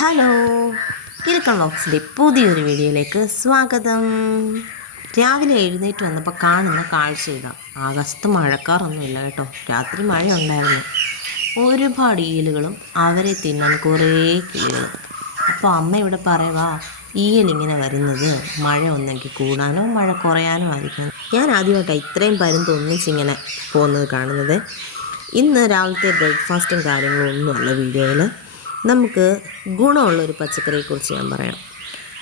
Hello, കിഴക്കൻ വ്ളോഗ്സിൻ്റെ പുതിയൊരു വീഡിയോയിലേക്ക് സ്വാഗതം. രാവിലെ എഴുന്നേറ്റ് വന്നപ്പോൾ കാണുന്ന കാഴ്ച ഇതാ. ആകാശത്ത് മഴക്കാറൊന്നുമില്ല കേട്ടോ. രാത്രി മഴ ഉണ്ടായിരുന്നു. ഒരുപാട് ഈയലുകളും അവരെ തിന്നാൻ കുറേ കിളികളും. അപ്പോൾ അമ്മ ഇവിടെ പറയുവാ, ഈയലിങ്ങനെ വരുന്നത് മഴ ഒന്നെങ്കിൽ കൂടാനോ മഴ കുറയാനോ ആയിരിക്കും. ഞാൻ ആദ്യമായിട്ടാണ് ഇത്രയും പരുന്ത് ഒന്നിച്ചിങ്ങനെ പോകുന്നത് കാണുന്നത്. ഇന്ന് രാവിലത്തെ ബ്രേക്ക്ഫാസ്റ്റും കാര്യങ്ങളും ഒന്നുമല്ല വീഡിയോയിൽ. നമുക്ക് ഗുണമുള്ളൊരു പച്ചക്കറിയെക്കുറിച്ച് ഞാൻ പറയാം.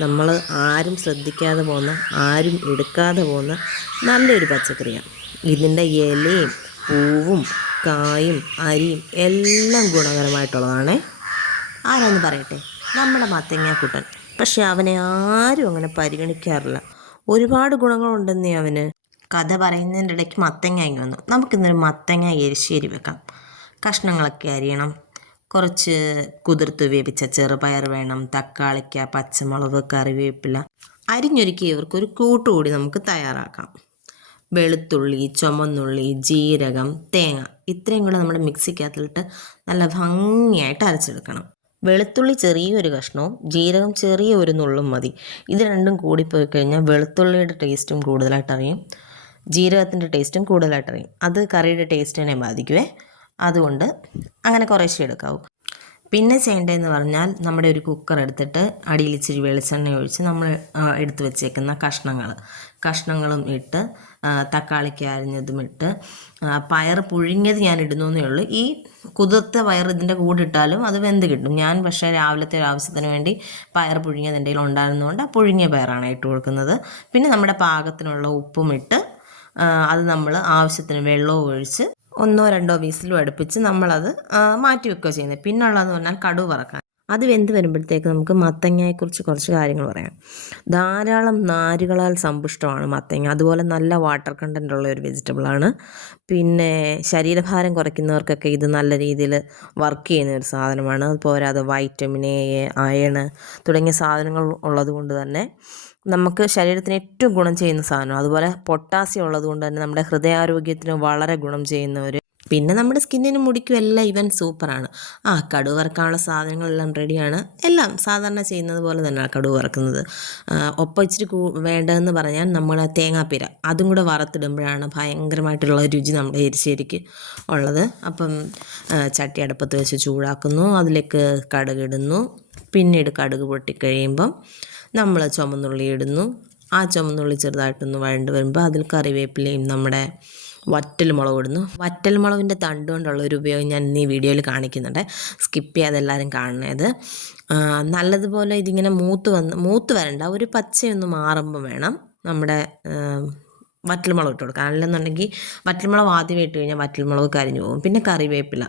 നമ്മൾ ആരും ശ്രദ്ധിക്കാതെ പോകുന്ന, ആരും എടുക്കാതെ പോകുന്ന നല്ലൊരു പച്ചക്കറിയാണ്. ഇതിൻ്റെ ഇലയും പൂവും കായും അരിയും എല്ലാം ഗുണകരമായിട്ടുള്ളതാണേ. ആരാന്ന് പറയട്ടെ, നമ്മുടെ മത്തങ്ങാക്കുട്ടൻ. പക്ഷെ അവനെ ആരും അങ്ങനെ പരിഗണിക്കാറില്ല. ഒരുപാട് ഗുണങ്ങളുണ്ടെന്നേ അവന്. കഥ പറയുന്നതിൻ്റെ ഇടയ്ക്ക് മത്തങ്ങ ഇങ്ങ് വന്നു. നമുക്കിന്നൊരു മത്തങ്ങ എരിശ്ശേരി വെക്കാം. കഷ്ണങ്ങളൊക്കെ അരിയണം. കുറച്ച് കുതിർത്ത് വേവിച്ച ചെറുപയർ വേണം, തക്കാളിക്ക, പച്ചമുളക്, കറിവേപ്പില. അരിഞ്ഞൊരുക്കി ഇവർക്കൊരു കൂട്ടുകൂടി നമുക്ക് തയ്യാറാക്കാം. വെളുത്തുള്ളി, ചുമന്നുള്ളി, ജീരകം, തേങ്ങ ഇത്രയും കൂടെ നമ്മുടെ മിക്സിക്കകത്തിലിട്ട് നല്ല ഭംഗിയായിട്ട് അരച്ചെടുക്കണം. വെളുത്തുള്ളി ചെറിയൊരു കഷ്ണവും ജീരകം ചെറിയ ഒരു നുള്ളും മതി. ഇത് രണ്ടും കൂടിപ്പോയി കഴിഞ്ഞാൽ വെളുത്തുള്ളിയുടെ ടേസ്റ്റും കൂടുതലായിട്ടറിയും, ജീരകത്തിൻ്റെ ടേസ്റ്റും കൂടുതലായിട്ടറിയും. അത് കറിയുടെ ടേസ്റ്റിനെ ബാധിക്കുവേ. അതുകൊണ്ട് അങ്ങനെ കുറേശ്ശെ എടുക്കാവൂ. പിന്നെ ചെയ്യേണ്ടതെന്ന് പറഞ്ഞാൽ, നമ്മുടെ ഒരു കുക്കർ എടുത്തിട്ട് അടിയിൽ ഇച്ചിരി വെളിച്ചെണ്ണ ഒഴിച്ച് നമ്മൾ എടുത്ത് വെച്ചേക്കുന്ന കഷ്ണങ്ങളും ഇട്ട്, തക്കാളിക്ക് അരിഞ്ഞതും ഇട്ട്, പയർ പുഴുങ്ങിയത് ഞാൻ ഇടുന്നേ ഉള്ളൂ. ഈ കുതിർത്ത പയർ ഇതിൻ്റെ കൂടെ ഇട്ടാലും അത് വെന്ത് കിട്ടും. ഞാൻ പക്ഷേ രാവിലത്തെ ഒരു ആവശ്യത്തിന് വേണ്ടി പയർ പുഴുങ്ങിയത് എൻ്റെ കയ്യിൽ ഉണ്ടായിരുന്നതുകൊണ്ട് ആ പുഴുങ്ങിയ പയറാണ് ഇട്ട് കൊടുക്കുന്നത്. പിന്നെ നമ്മുടെ പാകത്തിനുള്ള ഉപ്പും ഇട്ട്, അത് നമ്മൾ ആവശ്യത്തിന് വെള്ളവും ഒഴിച്ച് 1-2 വിസിലും അടുപ്പിച്ച് നമ്മളത് മാറ്റി വെക്കുകയോ ചെയ്യുന്നത്. പിന്നുള്ളതെന്ന് പറഞ്ഞാൽ കടുക് വറക്കാൻ. അത് വെന്ത് വരുമ്പോഴത്തേക്ക് നമുക്ക് മത്തങ്ങയെക്കുറിച്ച് കുറച്ച് കാര്യങ്ങൾ പറയാം. ധാരാളം നാരുകളാൽ സമ്പുഷ്ടമാണ് മത്തങ്ങ. അതുപോലെ നല്ല വാട്ടർ കണ്ടൻ്റ് ഉള്ള ഒരു വെജിറ്റബിളാണ്. പിന്നെ ശരീരഭാരം കുറയ്ക്കുന്നവർക്കൊക്കെ ഇത് നല്ല രീതിയിൽ വർക്ക് ചെയ്യുന്ന ഒരു സാധനമാണ്. അത് പോരാതെ വൈറ്റമിൻ എ, അയൺ തുടങ്ങിയ സാധനങ്ങൾ ഉള്ളത് കൊണ്ട് തന്നെ നമുക്ക് ശരീരത്തിന് ഏറ്റവും ഗുണം ചെയ്യുന്ന സാധനം. അതുപോലെ പൊട്ടാസ്യം ഉള്ളത് കൊണ്ട് തന്നെ നമ്മുടെ ഹൃദയാരോഗ്യത്തിന് വളരെ ഗുണം ചെയ്യുന്നവർ. പിന്നെ നമ്മുടെ സ്കിന്നിനും മുടിക്കും എല്ലാം ഇവൻ സൂപ്പറാണ്. കടുക് വറക്കാനുള്ള സാധനങ്ങളെല്ലാം റെഡിയാണ്. എല്ലാം സാധാരണ ചെയ്യുന്നത് പോലെ തന്നെയാണ് കടുക് വറക്കുന്നത്. ഒപ്പം ഇച്ചിരി വേണ്ടതെന്ന് പറഞ്ഞാൽ നമ്മൾ തേങ്ങാപ്പീര അതും കൂടെ വറുത്തിടുമ്പോഴാണ് ഭയങ്കരമായിട്ടുള്ള രുചി നമ്മുടെ എരിശ്ശേരിക്ക് ഉള്ളത്. അപ്പം ചട്ടി അടുപ്പത്ത് വെച്ച് ചൂടാക്കുന്നു, അതിലേക്ക് കടുക് ഇടുന്നു. പിന്നീട് കടുക് പൊട്ടിക്കഴിയുമ്പം നമ്മൾ ചുമന്നുള്ളി ഇടുന്നു. ആ ചുമന്നുള്ളി ചെറുതായിട്ടൊന്ന് വഴണ്ട് വരുമ്പോൾ അതിൽ കറിവേപ്പിലയും നമ്മുടെ വറ്റൽമുളക് ഇടുന്നു. വറ്റൽമുളകിൻ്റെ തണ്ട് കൊണ്ടുള്ള ഒരു ഉപയോഗം ഞാൻ ഇന്ന് ഈ വീഡിയോയിൽ കാണിക്കുന്നുണ്ട്. സ്കിപ്പ് ചെയ്യാതെ എല്ലാവരും കാണണത്. നല്ലതുപോലെ ഇതിങ്ങനെ മൂത്ത് വരണ്ട, ഒരു പച്ചയൊന്ന് മാറുമ്പോൾ വേണം നമ്മുടെ വറ്റൽമുളക് ഇട്ട് കൊടുക്കുക. അല്ലെന്നുണ്ടെങ്കിൽ വറ്റൽമുളക് ആദ്യമേ ഇട്ട് കഴിഞ്ഞാൽ വറ്റൽമുളക് കരിഞ്ഞു പോകും. പിന്നെ കറിവേപ്പില,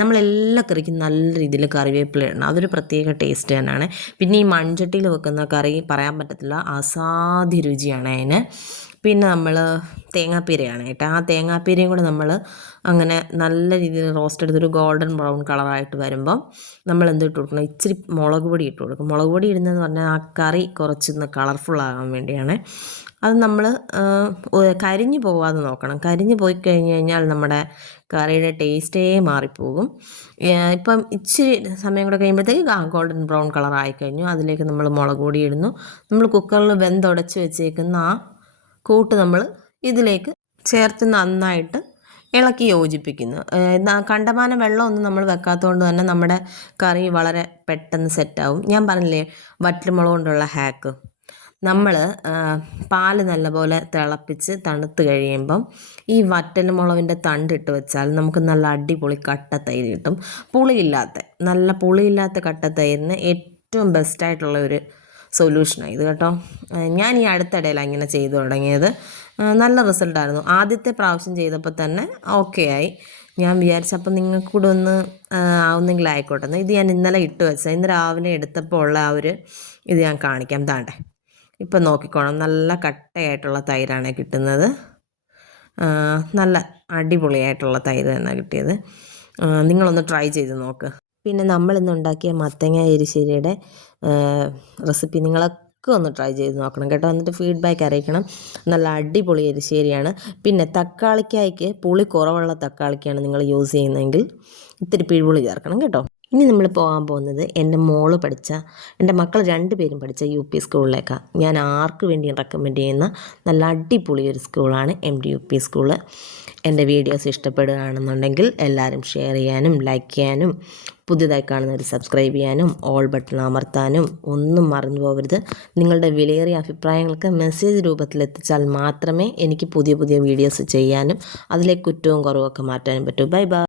നമ്മളെല്ലാ കറിക്കും നല്ല രീതിയിൽ കറിവേപ്പില ഇടണം. അതൊരു പ്രത്യേക ടേസ്റ്റ് തന്നെയാണ്. പിന്നെ ഈ മൺചട്ടിയിൽ വെക്കുന്ന കറി പറയാൻ പറ്റത്തില്ല, അസാധ്യ രുചിയാണ് അതിന്. പിന്നെ നമ്മൾ തേങ്ങാപ്പീരയാണ് കേട്ടോ. ആ തേങ്ങാപ്പീരയും കൂടെ നമ്മൾ അങ്ങനെ നല്ല രീതിയിൽ റോസ്റ്റ് എടുത്തൊരു ഗോൾഡൻ ബ്രൗൺ കളറായിട്ട് വരുമ്പം നമ്മൾ എന്ത് ഇട്ട് കൊടുക്കണം, ഇച്ചിരി മുളക് പൊടി ഇട്ട് കൊടുക്കും. മുളക് പൊടി ഇടുന്നതെന്ന് പറഞ്ഞാൽ ആ കറി കുറച്ചൊന്ന് കളർഫുള്ളാകാൻ വേണ്ടിയാണ്. അത് നമ്മൾ കരിഞ്ഞു പോവാതെ നോക്കണം. കരിഞ്ഞു പോയി കഴിഞ്ഞ് കഴിഞ്ഞാൽ നമ്മുടെ കറിയുടെ ടേസ്റ്റേ മാറിപ്പോകും. ഇപ്പം ഇച്ചിരി സമയം കൂടെ കഴിയുമ്പോഴത്തേക്ക് ഗോൾഡൻ ബ്രൗൺ കളറായിക്കഴിഞ്ഞു. അതിലേക്ക് നമ്മൾ മുളക് പൊടി ഇടുന്നു. നമ്മൾ കുക്കറിൽ വെന്തുടച്ച് വെച്ചേക്കുന്ന ആ കൂട്ട് നമ്മൾ ഇതിലേക്ക് ചേർത്ത് നന്നായിട്ട് ഇളക്കി യോജിപ്പിക്കുന്നു. കണ്ടമാനം വെള്ളമൊന്നും നമ്മൾ വെക്കാത്തതുകൊണ്ട് തന്നെ നമ്മുടെ കറി വളരെ പെട്ടെന്ന് സെറ്റാവും. ഞാൻ പറഞ്ഞില്ലേ വറ്റൽമുളക് കൊണ്ടുള്ള ഹാക്ക്. നമ്മൾ പാല് നല്ലപോലെ തിളപ്പിച്ച് തണുത്ത് കഴിയുമ്പം ഈ വറ്റൽമുളകിൻ്റെ തണ്ടിട്ട് വെച്ചാൽ നമുക്ക് നല്ല അടിപൊളി കട്ടത്തൈര് കിട്ടും. നല്ല പുളിയില്ലാത്ത കട്ടത്തൈരിന് ഏറ്റവും ബെസ്റ്റായിട്ടുള്ള ഒരു സൊല്യൂഷനാണ് ഇത് കേട്ടോ. ഞാൻ ഈ അടുത്തിടയിലാണ് ഇങ്ങനെ ചെയ്തു തുടങ്ങിയത്. നല്ല റിസൾട്ടായിരുന്നു. ആദ്യത്തെ പ്രാവശ്യം ചെയ്തപ്പോൾ തന്നെ ഓക്കെ ആയി. ഞാൻ വിചാരിച്ചപ്പോൾ നിങ്ങൾക്ക് കൂടെ ഒന്ന് ആവുന്നെങ്കിൽ ആയിക്കോട്ടെ. ഇത് ഞാൻ ഇന്നലെ ഇട്ട് വെച്ചത്, ഇന്ന് രാവിലെ എടുത്തപ്പോൾ ഉള്ള ആ ഒരു ഇത് ഞാൻ കാണിക്കാം. താണ്ടെ ഇപ്പം നോക്കിക്കോണം, നല്ല കട്ടയായിട്ടുള്ള തൈരാണ് കിട്ടുന്നത്. നല്ല അടിപൊളിയായിട്ടുള്ള തൈര് തന്നെ കിട്ടിയത്. നിങ്ങളൊന്ന് ട്രൈ ചെയ്ത് നോക്ക്. പിന്നെ നമ്മളിന്ന് ഉണ്ടാക്കിയ മത്തങ്ങ എരിശ്ശേരിയുടെ റെസിപ്പി നിങ്ങളൊക്കെ ഒന്ന് ട്രൈ ചെയ്ത് നോക്കണം കേട്ടോ. എന്നിട്ട് ഫീഡ്ബാക്ക് അറിയിക്കണം. നല്ല അടിപൊളി എരിശ്ശേരിയാണ്. പിന്നെ തക്കാളിക്കായ്ക്ക് പുളി കുറവുള്ള തക്കാളിക്കാണ് നിങ്ങൾ യൂസ് ചെയ്യുന്നതെങ്കിൽ ഇത്തിരി പിഴുപുളി ചേർക്കണം കേട്ടോ. ഇനി നമ്മൾ പോകാൻ പോകുന്നത് എൻ്റെ മക്കൾ 2 പേരും പഠിച്ച UP സ്കൂളിലേക്കാണ്. ഞാൻ ആർക്ക് വേണ്ടിയും റെക്കമെൻഡ് ചെയ്യുന്ന നല്ല അടിപൊളി ഒരു സ്കൂളാണ് MD UP സ്കൂള്. എൻ്റെ വീഡിയോസ് ഇഷ്ടപ്പെടുകയാണെന്നുണ്ടെങ്കിൽ എല്ലാവരും ഷെയർ ചെയ്യാനും ലൈക്ക് ചെയ്യാനും പുതിയതായി കാണുന്നവർ സബ്സ്ക്രൈബ് ചെയ്യാനും ഓൾ ബട്ടൺ അമർത്താനും ഒന്നും മറന്നു പോകരുത്. നിങ്ങളുടെ വിലയേറിയ അഭിപ്രായങ്ങൾക്ക് മെസ്സേജ് രൂപത്തിലെത്തിച്ചാൽ മാത്രമേ എനിക്ക് പുതിയ പുതിയ വീഡിയോസ് ചെയ്യാനും അതിലെ കുറ്റവും കുറവൊക്കെ മാറ്റാനും പറ്റൂ. Bye bye.